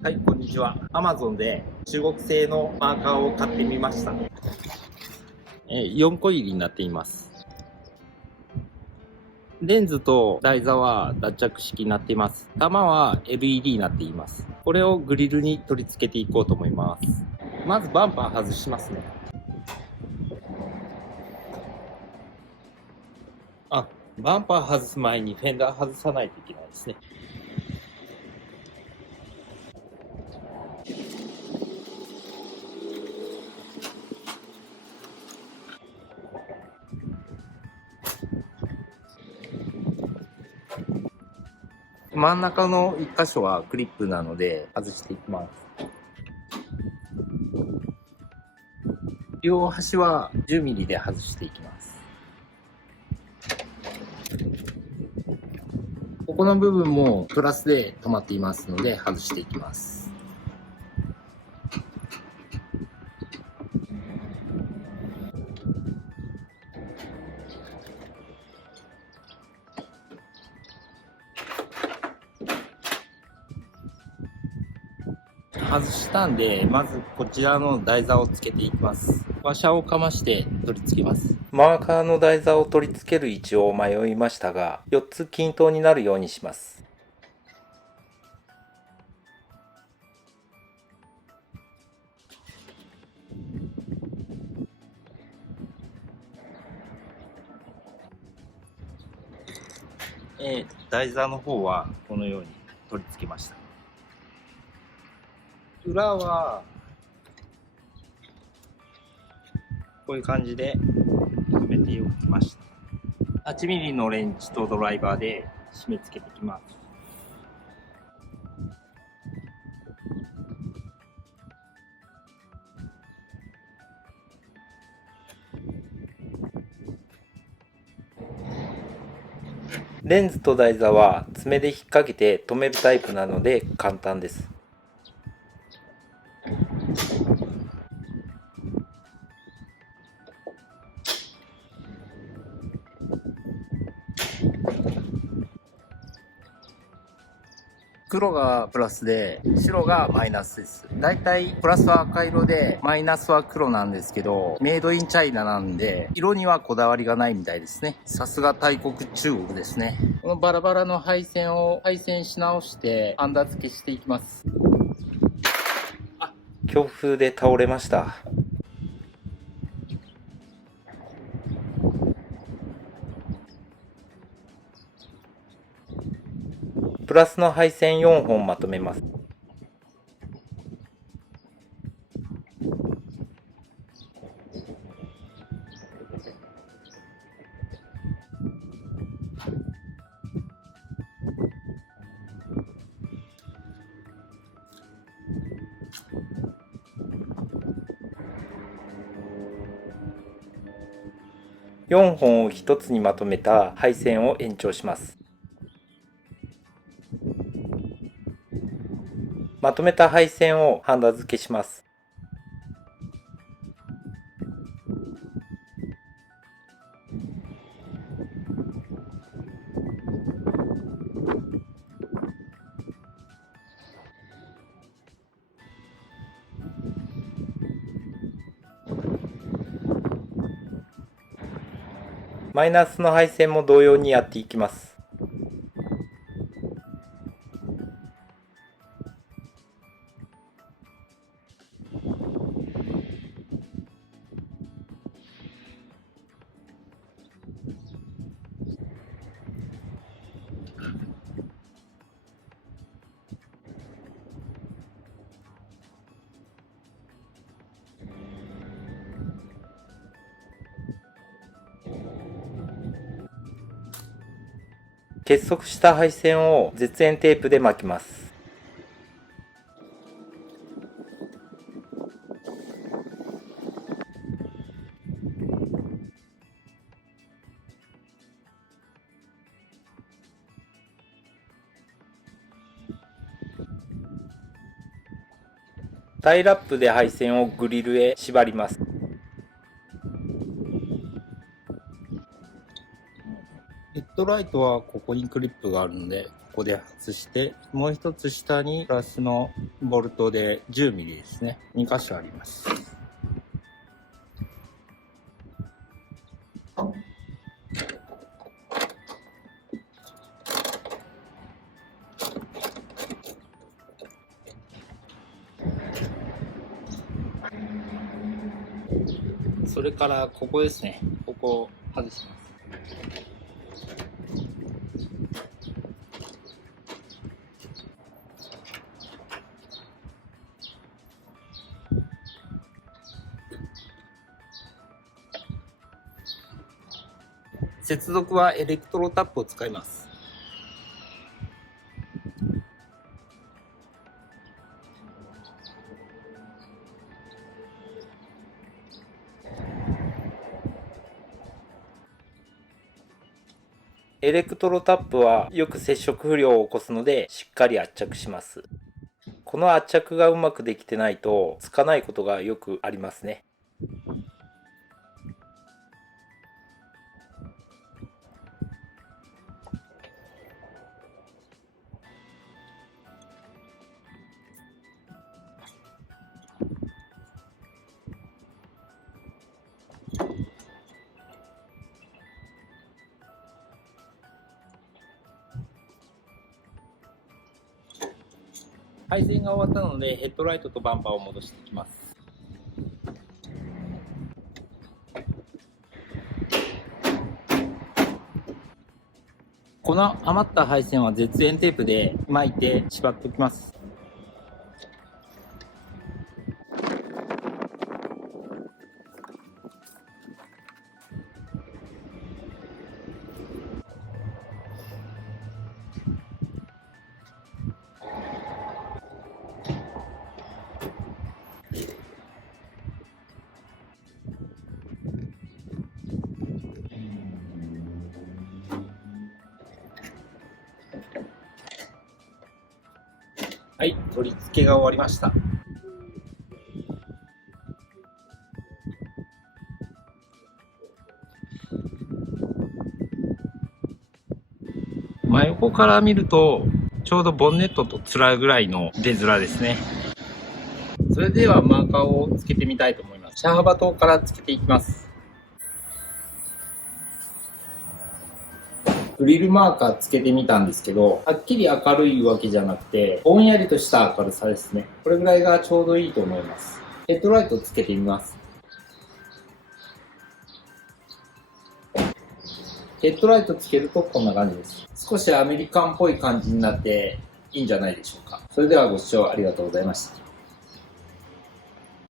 はい、こんにちは。Amazon で中国製のマーカーを買ってみました。4個入りになっています。レンズと台座は脱着式になっています。玉は LED になっています。これをグリルに取り付けていこうと思います。まずバンパー外しますね。バンパー外す前にフェンダー外さないといけないですね。真ん中の1箇所はクリップなので外していきます。両端は 10mm で外していきます。ここの部分もプラスで止まっていますので外していきます。外したんで、まずこちらの台座をつけていきます。ワシャをかまして取り付けます。マーカーの台座を取り付ける位置を迷いましたが、4つ均等になるようにします。台座の方はこのように取り付けました。裏はこういう感じで留めておきました。8mm のレンチとドライバーで締め付けていきます。レンズと台座は爪で引っ掛けて留めるタイプなので簡単です。黒がプラスで白がマイナスです。だいたいプラスは赤色でマイナスは黒なんですけど、メイドインチャイナなんで色にはこだわりがないみたいですね。さすが大国中国ですね。このバラバラの配線を配線し直してハンダ付けしていきます。強風で倒れました。プラスの配線4本まとめます。4本を1つにまとめた配線を延長します。まとめた配線をハンダ付けします。マイナスの配線も同様にやっていきます。結束した配線を絶縁テープで巻きます。タイラップで配線をグリルへ縛ります。ヘッドライトはここにクリップがあるので、ここで外して、もう一つ下にプラスのボルトで10ミリですね。2箇所あります。それからここですね。ここを外します。接続はエレクトロタップを使います。エレクトロタップはよく接触不良を起こすのでしっかり圧着します。この圧着がうまくできてないとつかないことがよくありますね。配線が終わったのでヘッドライトとバンパーを戻していきます。この余った配線は絶縁テープで巻いて縛っておきます。はい、取り付けが終わりました。真横から見るとちょうどボンネットと面ぐらいの出面ですね。それではマーカーをつけてみたいと思います。車幅灯からつけていきます。グリルマーカーつけてみたんですけど、はっきり明るいわけじゃなくて、ぼんやりとした明るさですね。これぐらいがちょうどいいと思います。ヘッドライトつけてみます。ヘッドライトつけるとこんな感じです。少しアメリカンっぽい感じになっていいんじゃないでしょうか。それではご視聴ありがとうございました。